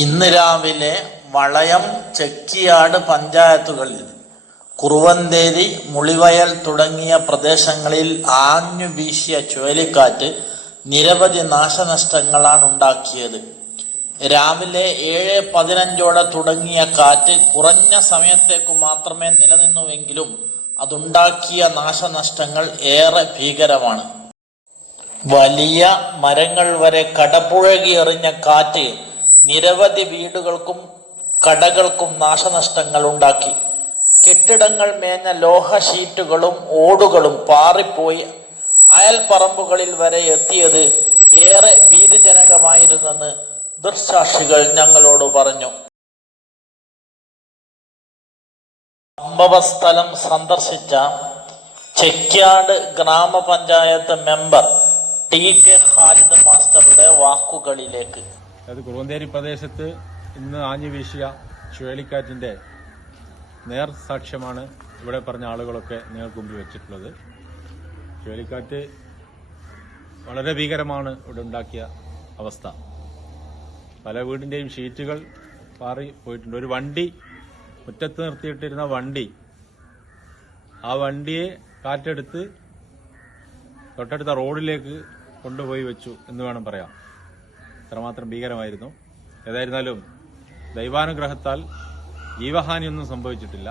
ഇന്ന് രാവിലെ വളയം ചെക്കിയാട് പഞ്ചായത്തുകളിൽ കുറുവന്തേരി മുളിവയൽ തുടങ്ങിയ പ്രദേശങ്ങളിൽ ആഞ്ഞു വീശിയ ചുഴലിക്കാറ്റ് നിരവധി നാശനഷ്ടങ്ങളാണ് ഉണ്ടാക്കിയത്. രാവിലെ ഏഴ് പതിനഞ്ചോടെ തുടങ്ങിയ കാറ്റ് കുറഞ്ഞ സമയത്തേക്ക് മാത്രമേ നിലനിന്നുവെങ്കിലും അതുണ്ടാക്കിയ നാശനഷ്ടങ്ങൾ ഏറെ ഭീകരമാണ്. വലിയ മരങ്ങൾ വരെ കടപുഴകി എറിഞ്ഞ കാറ്റ് നിരവധി വീടുകൾക്കും കടകൾക്കും നാശനഷ്ടങ്ങൾ ഉണ്ടാക്കി കെട്ടിടങ്ങൾ മേഞ്ഞ ലോഹ ഷീറ്റുകളും ഓടുകളും പാറിപ്പോയി. അയൽപ്പറമ്പുകളിൽ വരെ എത്തിയത് ഏറെ ഭീതിജനകമായിരുന്നെന്ന് ദുർസാക്ഷികൾ ഞങ്ങളോട് പറഞ്ഞു. സംഭവസ്ഥലം സന്ദർശിച്ച ചെക്യാട് ഗ്രാമപഞ്ചായത്ത് മെമ്പർ ടി കെ ഖാലിദ് മാസ്റ്ററുടെ വാക്കുകളിലേക്ക്. അത് കുറുവന്തേരി പ്രദേശത്ത് ഇന്ന് ആഞ്ഞു വീശിയ ചുഴലിക്കാറ്റിന്റെ നേർ സാക്ഷ്യമാണ് ഇവിടെ പറഞ്ഞ ആളുകളൊക്കെ നിങ്ങൾക്ക് മുമ്പിൽ വെച്ചിട്ടുള്ളത്. ചുഴലിക്കാറ്റ് വളരെ ഭീകരമാണ് ഇവിടെ ഉണ്ടാക്കിയ അവസ്ഥ. പല വീടിന്റെയും ഷീറ്റുകൾ പാറി പോയിട്ടുണ്ട്. ഒരു വണ്ടി മുറ്റത്ത് നിർത്തിയിട്ടിരുന്ന വണ്ടി ആ വണ്ടിയെ കാറ്റെടുത്ത് തൊട്ടടുത്ത റോഡിലേക്ക് കൊണ്ടുപോയി വെച്ചു എന്ന് വേണം പറയാം. അത്രമാത്രം ഭീകരമായിരുന്നു. ഏതായിരുന്നാലും ദൈവാനുഗ്രഹത്താൽ ജീവഹാനിയൊന്നും സംഭവിച്ചിട്ടില്ല.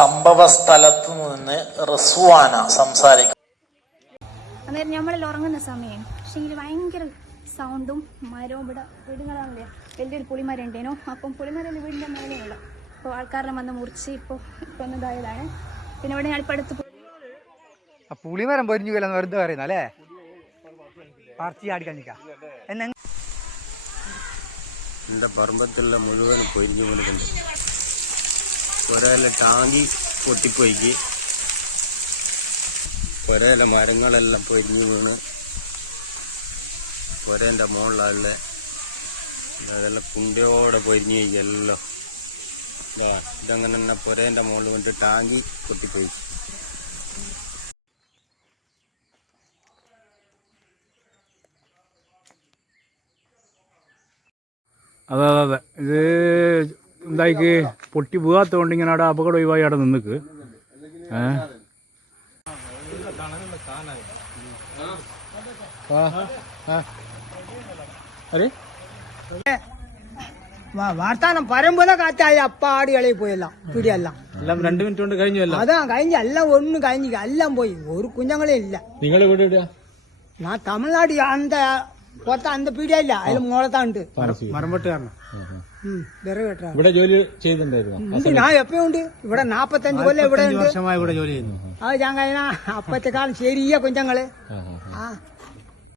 സംഭവ സ്ഥലത്ത് നിന്ന് റിസ്വാന സംസാരിക്കും. അന്നേരം നമ്മളെല്ലാം ഉറങ്ങുന്ന സമയം. പക്ഷെങ്കിൽ ഭയങ്കര സൗണ്ടും മരവും ഇവിടെ വീടുകളാണല്ലേ? വലിയൊരു പുളിമരം ഉണ്ടേനോ? അപ്പം പുളിമരം വീടിന്റെ മേലെയുള്ള അപ്പോൾ ആൾക്കാരെല്ലാം വന്ന് മുറിച്ച് ഇപ്പോൾ ഇപ്പോൾ ഒന്ന് ഇതായതാണ്. പിന്നെ ഇവിടെ ഞാൻ ഇപ്പം അടുത്ത് പുളിമരം പൊരിഞ്ഞു കൊല്ലെന്ന് വെറുതെ പറയുന്ന അല്ലേ? പറിച്ച് ചാടിക്കാൻ നിൽക്കാം എന്നെ എന്റെ പറമ്പത്തിലുള്ള മുഴുവൻ പൊരിഞ്ഞു വീണിട്ടുണ്ട് ഒരേല ടാങ്കി പൊട്ടിപ്പോയിക്ക്. ഒരേല മരങ്ങളെല്ലാം പൊരിഞ്ഞു വീണ്. ഒരേന്റെ മുകളിലുള്ള അതെല്ലാം കുണ്ടയോടെ പൊരിഞ്ഞു പോയിക്കല്ലോ ഇതങ്ങനെ തന്നെ പുരേന്റെ മുകളിൽ വന്നിട്ട് ടാങ്കി പൊട്ടിപ്പോയി. അതെ അതെ അതെ. ഇത് എന്തായിക്ക് പൊട്ടി പോകാത്തതുകൊണ്ട് ഇങ്ങനെ അവിടെ അപകടം ഒഴിവായി അവിടെ നിന്നിക്ക് ഏ വാർത്താനം പരമ്പുല കാറ്റായി അപ്പ ആടി ഇളകി പോയെല്ലാം പിടിയെല്ലാം എല്ലാം രണ്ട് മിനിറ്റ് കൊണ്ട് കഴിഞ്ഞല്ലോ അതാ കഴിഞ്ഞ എല്ലാം ഒന്നും കഴിഞ്ഞില്ല എല്ലാം പോയി ഒരു കുഞ്ഞങ്ങളെ ഇല്ല നിങ്ങൾ ഇവിടെ ഇടുക ഞാൻ തമിഴ്നാട് അന്ത പുറത്ത അന്ത അതിൽ മോളത്താണ്ട്. ഇവിടെ ജോലി ചെയ്തിട്ടുണ്ടായിരുന്നു? ഞാൻ എപ്പോഴും ഉണ്ട് ഇവിടെ നാപ്പത്തഞ്ച് കൊല്ലം ഇവിടെ ഉണ്ട്. വർഷമായി ഇവിടെ ജോലി ചെയ്യുന്നു. അത് ഞാൻ കഴിഞ്ഞ അപ്പത്തെ കാലം ചെറിയ കുഞ്ഞങ്ങൾ. ആ.